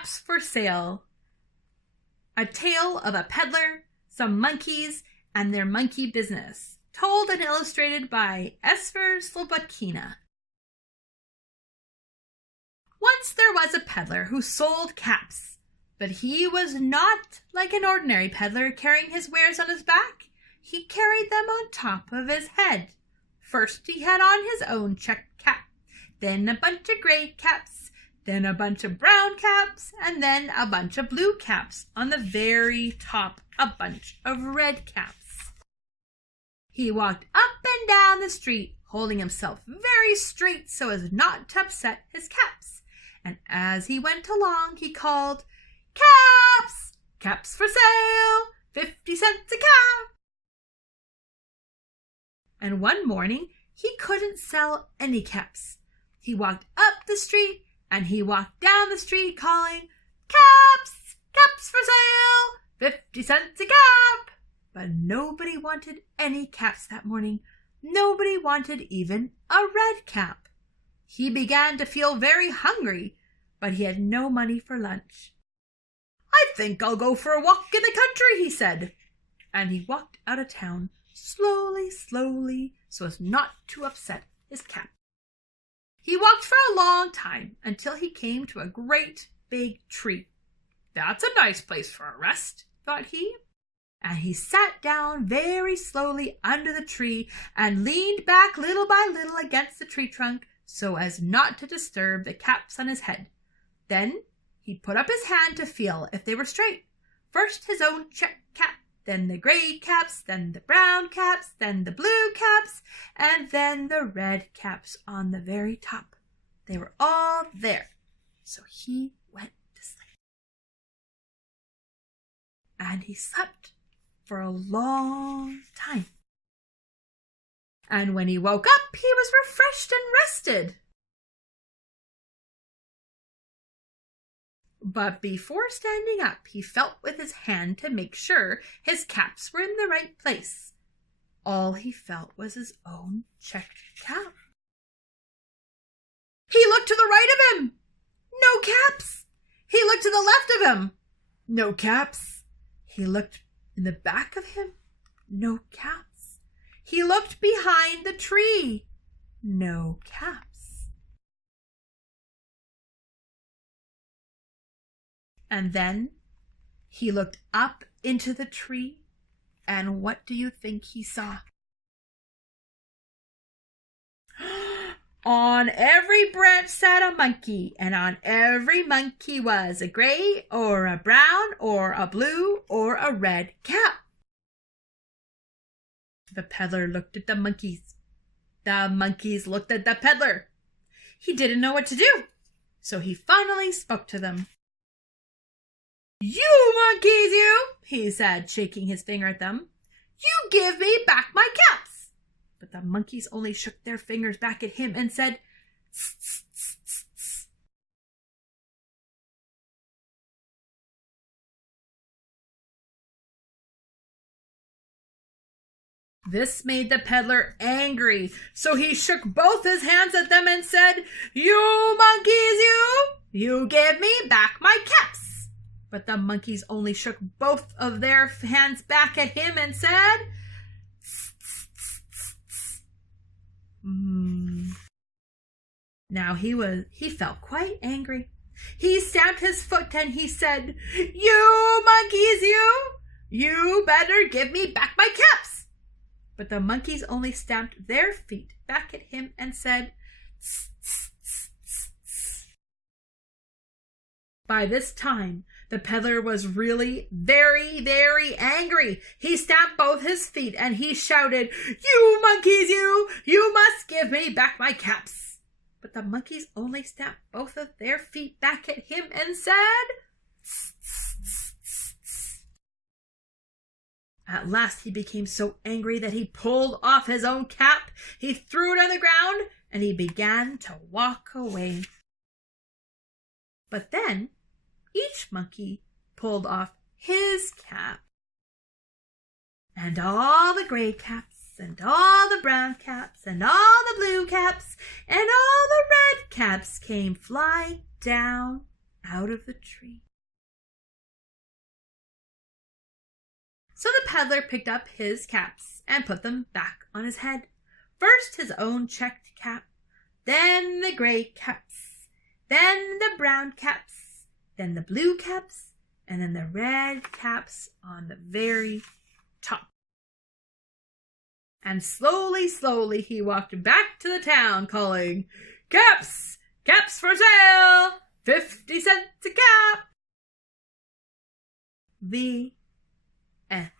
Caps for Sale. A tale of a peddler, some monkeys, and their monkey business. Told and illustrated by SUBCRIBE. Once there was a peddler who sold caps, but he was not like an ordinary peddler carrying his wares on his back. He carried them on top of his head. First he had on his own checked cap, then a bunch of gray caps, then a bunch of brown caps, and then a bunch of blue caps. On the very top, a bunch of red caps. He walked up and down the street, holding himself very straight so as not to upset his caps. And as he went along, he called, "Caps! Caps for sale! 50 cents a cap!" And one morning, he couldn't sell any caps. He walked up the street and he walked down the street calling, "Caps! Caps for sale! 50 cents a cap!" But nobody wanted any caps that morning. Nobody wanted even a red cap. He began to feel very hungry, but he had no money for lunch. "I think I'll go for a walk in the country," he said. And he walked out of town slowly, slowly, so as not to upset his cap. He walked for a long time until he came to a great big tree. "That's a nice place for a rest," thought he. And he sat down very slowly under the tree and leaned back little by little against the tree trunk so as not to disturb the caps on his head. Then he put up his hand to feel if they were straight. First his own checked cap, then the gray caps, then the brown caps, then the blue caps, and then the red caps on the very top. They were all there, so he went to sleep. And he slept for a long time. And when he woke up, he was refreshed and rested. But before standing up, he felt with his hand to make sure his caps were in the right place. All he felt was his own checked cap. He looked to the right of him. No caps. He looked to the left of him. No caps. He looked in the back of him. No caps. He looked behind the tree. No caps. And then he looked up into the tree, and what do you think he saw? On every branch sat a monkey, and on every monkey was a gray or a brown or a blue or a red cap. The peddler looked at the monkeys. The monkeys looked at the peddler. He didn't know what to do, so he finally spoke to them. "You monkeys, you," he said, shaking his finger at them. "You give me back my caps." But the monkeys only shook their fingers back at him and said, "Tss, tss, tss, tss, tss." This made the peddler angry, so he shook both his hands at them and said, "You monkeys, you give me back my caps." But the monkeys only shook both of their hands back at him and said, "Tss, tss, tss, tss, tss." Now he felt quite angry. He stamped his foot and he said, "You monkeys, you better give me back my caps." But the monkeys only stamped their feet back at him and said, "Tss, tss, tss, tss, tss." By this time, the peddler was really very, very angry. He stamped both his feet and he shouted, "You monkeys, you must give me back my caps." But the monkeys only stamped both of their feet back at him and said, "Tss, tss, tss, tss, tss." At last he became so angry that he pulled off his own cap, he threw it on the ground, and he began to walk away. But then each monkey pulled off his cap. And all the gray caps, and all the brown caps, and all the blue caps, and all the red caps came flying down out of the tree. So the peddler picked up his caps and put them back on his head. First his own checked cap, then the gray caps, then the brown caps, then the blue caps, and then the red caps on the very top. And slowly, slowly he walked back to the town calling, "Caps! Caps for sale! 50 cents a cap!" The end.